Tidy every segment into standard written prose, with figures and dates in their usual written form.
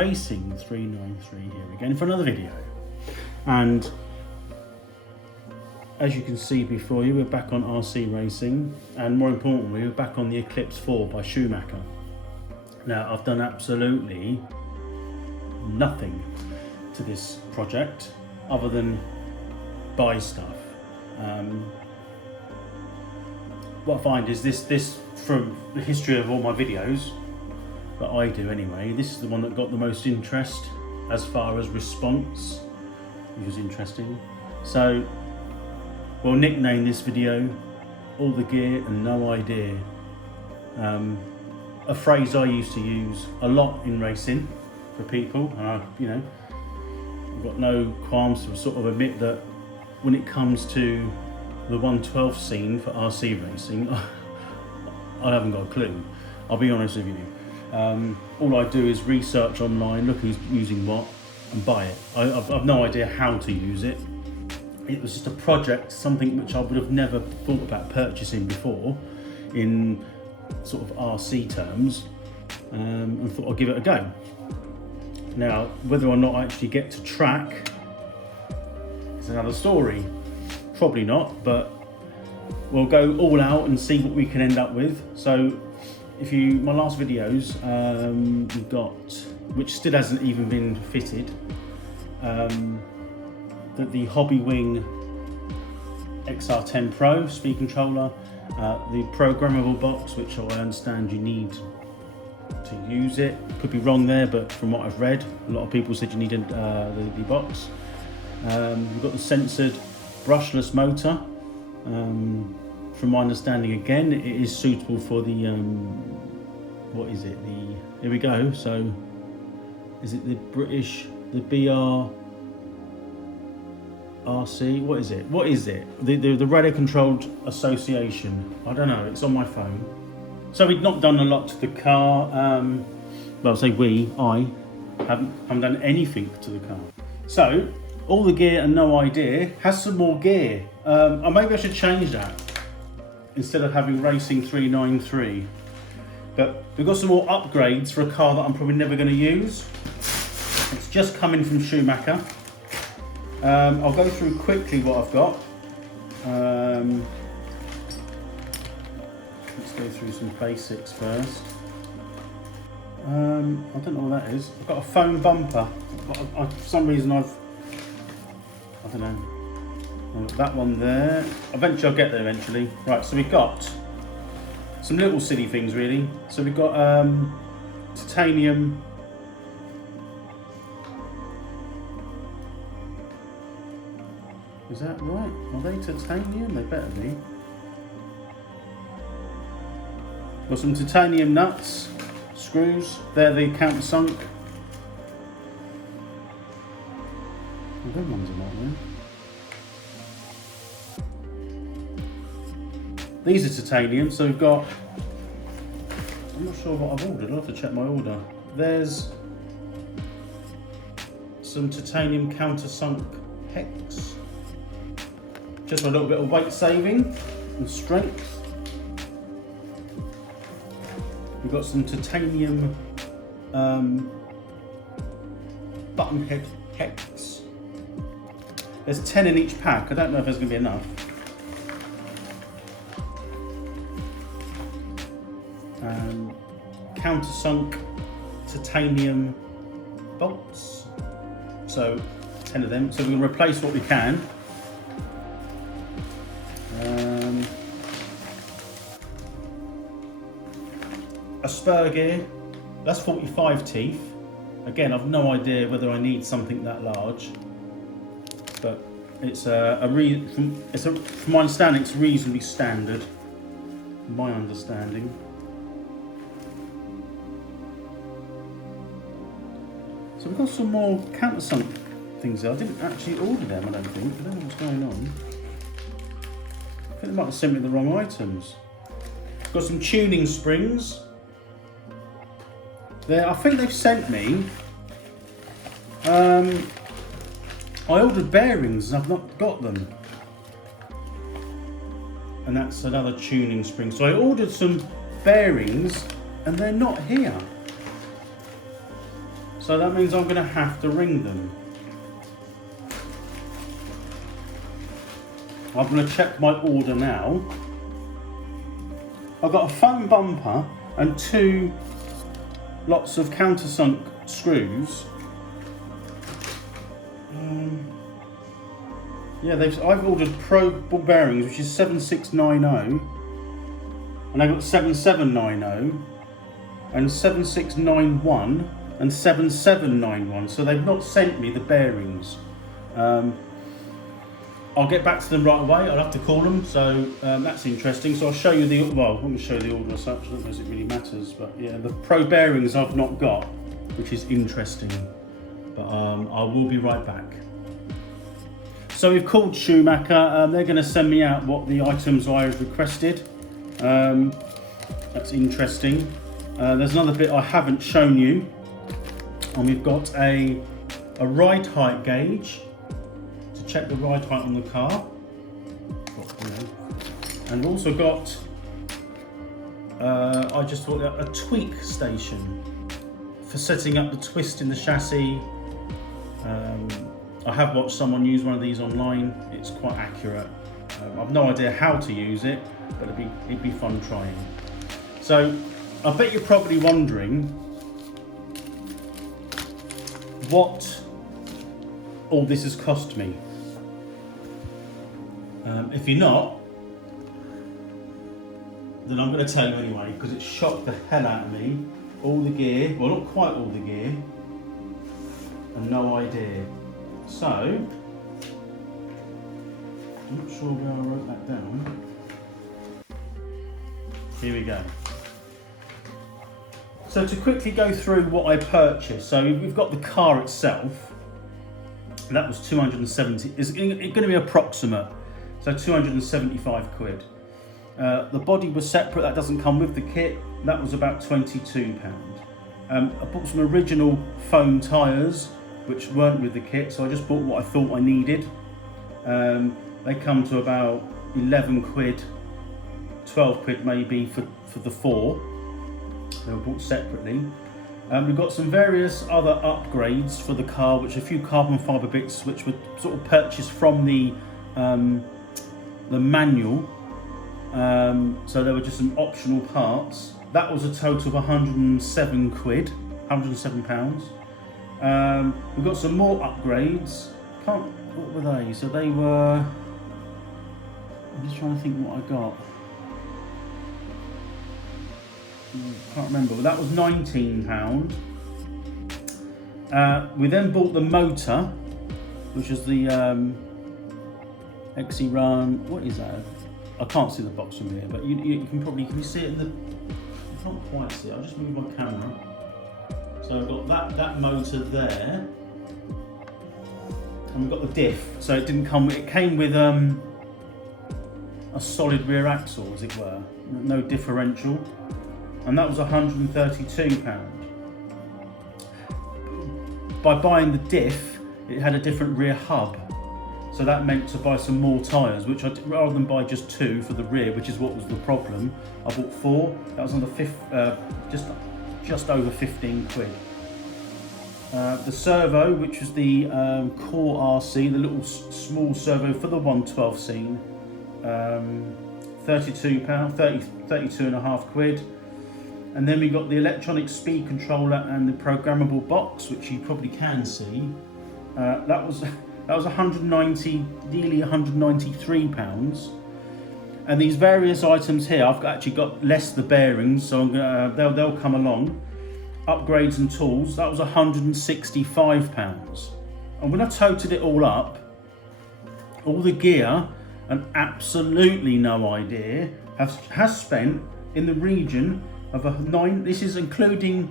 Racing 393 here again for another video. And as you can see before you, we're back on RC Racing, and more importantly, we're back on the Eclipse 4 by Schumacher. Now, I've done absolutely nothing to this project other than buy stuff. What I find is this from the history of all my videos that I do anyway, this is the one that got the most interest as far as response, which was interesting. So we'll nickname this video All the Gear and No Idea. A phrase I used to use a lot in racing for people, and I've got no qualms to sort of admit that when it comes to the 112 scene for RC racing, I haven't got a clue. I'll be honest with you. All I do is research online, look who's using what, and buy it. I've no idea how to use it. It was just a project, something which I would have never thought about purchasing before in sort of RC terms, and thought I'd give it a go. Now, whether or not I actually get to track is another story. Probably not, but we'll go all out and see what we can end up with. So if you, my last videos, we've got, which still hasn't even been fitted, the Hobby Wing XR10 Pro speed controller, the programmable box, which I understand you need to use it. Could be wrong there, but from what I've read, a lot of people said you needed the box. We've got the censored brushless motor. From my understanding, again, it is suitable for the what is it? Here we go. So, is it the British, the BRRC? What is it? What is it? The Radio Controlled Association. I don't know. It's on my phone. So we've not done a lot to the car. Well, I say I haven't done anything to the car. So All the Gear and No Idea has some more gear. Or maybe I should change that instead of having Racing 393. But we've got some more upgrades for a car that I'm probably never going to use. It's just coming from Schumacher. I'll go through quickly what I've got. Let's go through some basics first. I don't know what that is. I've got a foam bumper. For some reason I don't know. That one there. Eventually I'll get there eventually. Right, so we've got some little silly things really. So we've got titanium Is that right? Are they titanium? They better be. Got some titanium nuts, screws. They're the countersunk. Well, them ones are not there. These are titanium, so we've got, I'm not sure what I've ordered, I'll have to check my order. There's some titanium countersunk hex. Just for a little bit of weight saving and strength. We've got some titanium button head hex. There's 10 in each pack. I don't know if there's going to be enough. Countersunk titanium bolts. So 10 of them. So we're going to replace what we can. A spur gear, that's 45 teeth. Again, I've no idea whether I need something that large, but it's from my understanding, it's reasonably standard. From my understanding. So we've got some more countersunk things there. I didn't actually order them, I don't think. I don't know what's going on. I think they might have sent me the wrong items. Got some tuning springs. There, I think they've sent me. I ordered bearings and I've not got them. And that's another tuning spring. So I ordered some bearings and they're not here. So So that means I'm going to have to ring them. I'm going to check my order now. I've got a foam bumper and 2 lots of countersunk screws. Yeah, I've ordered Pro ball bearings, which is 7690, and I got 7790 and 7691 and 7791. So they've not sent me the bearings. I'll get back to them right away. I'll have to call them. So that's interesting. So I'll show you the, well, I'm going to show you the order as such. I don't know if it really matters, but yeah, the Pro bearings I've not got, which is interesting. But I will be right back. So we've called Schumacher. They're going to send me out what the items I've requested. That's interesting. There's another bit I haven't shown you. And we've got a ride height gauge to check the ride height on the car. And we've also got, I just thought a tweak station for setting up the twist in the chassis. I have watched someone use one of these online. It's quite accurate. I've no idea how to use it, but it'd be fun trying. So I bet you're probably wondering what all this has cost me. If you're not, then I'm going to tell you anyway, because it shocked the hell out of me. All the gear, well, not quite all the gear, and no idea. So, I'm not sure where I wrote that down. Here we go. So to quickly go through what I purchased, so we've got the car itself. That was 270. It's going to be approximate, so 275 quid. The body was separate. That doesn't come with the kit. That was about £22. I bought some original foam tyres, which weren't with the kit, so I just bought what I thought I needed. They come to about 11 quid, 12 quid maybe for the 4. They were bought separately. We've got some various other upgrades for the car, which are a few carbon fibre bits which were sort of purchased from the manual. So there were just some optional parts. That was a total of 107 quid, £107. We've got some more upgrades. What were they? So they were, I'm just trying to think what I got. Can't remember, but that was £19. We then bought the motor, which is the XE Run. What is that? I can't see the box from here, but you can probably, can you see it in the, I can't quite see it, I'll just move my camera. So I've got that motor there, and we've got the diff. So it didn't come, it came with a solid rear axle, as it were, no differential, and that was £132. By buying the diff, it had a different rear hub, so that meant to buy some more tyres, which rather than buy just 2 for the rear, which is what was the problem, I bought 4. That was on the just over 15 quid. The servo, which was the Core RC, the little small servo for the 112 scene, £32, 32 and a half quid. And then we got the electronic speed controller and the programmable box, which you probably can see. That was 190, nearly £193. And these various items here, I've actually got less the bearings, so they'll come along. Upgrades and tools, that was £165. And when I totaled it all up, all the gear, and absolutely no idea, has spent in the region of this is including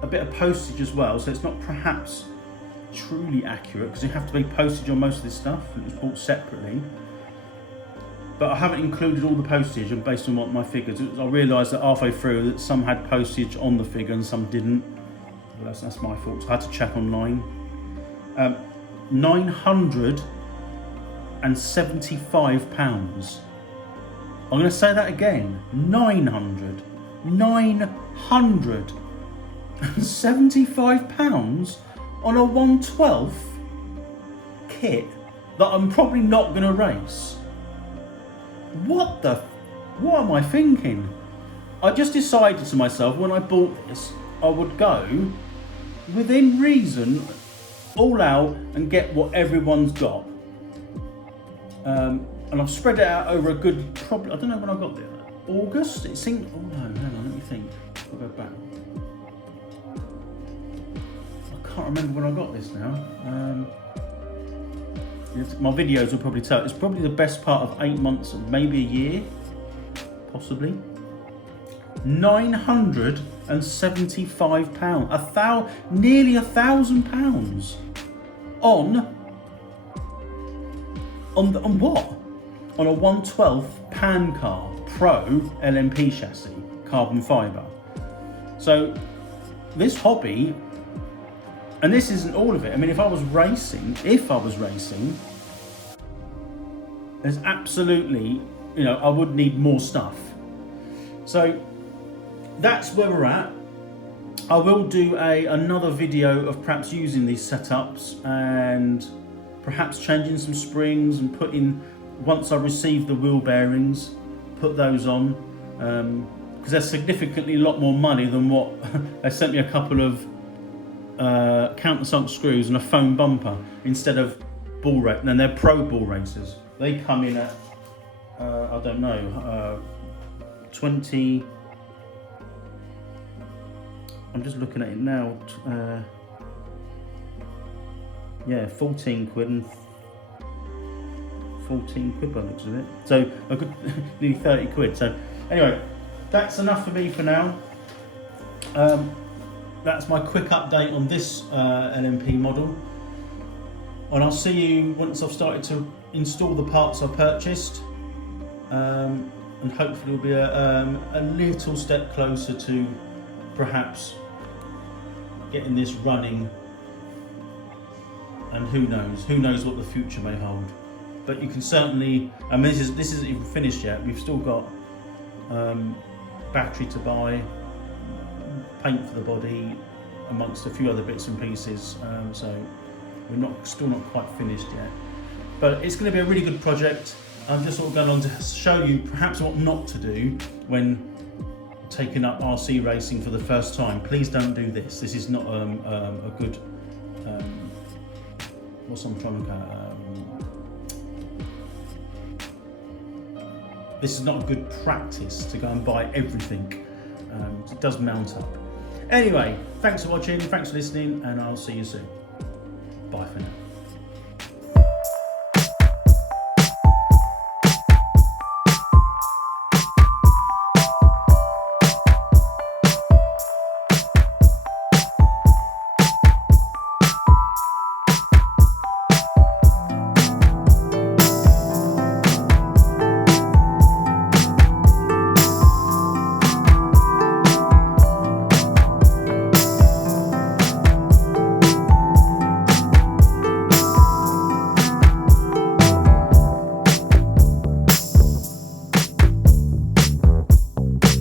a bit of postage as well, so it's not perhaps truly accurate because you have to pay postage on most of this stuff. It was bought separately, but I haven't included all the postage, and based on what my figures, I realised that halfway through that some had postage on the figure and some didn't. Well, that's my fault, so I had to check online. £975. I'm going to say that again, 975 £75 on a 1/12 kit that I'm probably not going to race. What am I thinking? I just decided to myself when I bought this, I would go within reason, all out, and get what everyone's got. And I've spread it out over a good, probably, I don't know when I got there, August? It seemed, oh no, hang on, let me think. I'll go back. I can't remember when I got this now. My videos will probably tell. It's probably the best part of 8 months, maybe a year, possibly. £975, nearly £1,000 on what? On a 1/12 Pan Car Pro LMP chassis, carbon fibre. So this hobby, and this isn't all of it. I mean, if I was racing, there's absolutely, I would need more stuff. So that's where we're at. I will do another video of perhaps using these setups and perhaps changing some springs and once I receive the wheel bearings, put those on, because they're significantly a lot more money than what they sent me a couple of countersunk screws and a foam bumper instead of ball race. And they're pro ball racers. They come in at I don't know, 20. I'm just looking at it now. 14 quid and 14 quid by the looks of it. So a good nearly 30 quid. So anyway, that's enough for me for now. That's my quick update on this LMP model. And I'll see you once I've started to install the parts I purchased. And hopefully we'll be a little step closer to perhaps getting this running, and who knows what the future may hold. But you can certainly, I mean, this isn't even finished yet. We've still got battery to buy, paint for the body, amongst a few other bits and pieces. So we're still not quite finished yet. But it's going to be a really good project. I'm just sort of going on to show you perhaps what not to do when taking up RC racing for the first time. Please don't do this. This is not a good, what's I'm trying to call it? This is not a good practice to go and buy everything. It does mount up. Anyway, thanks for watching, thanks for listening, and I'll see you soon. Bye for now.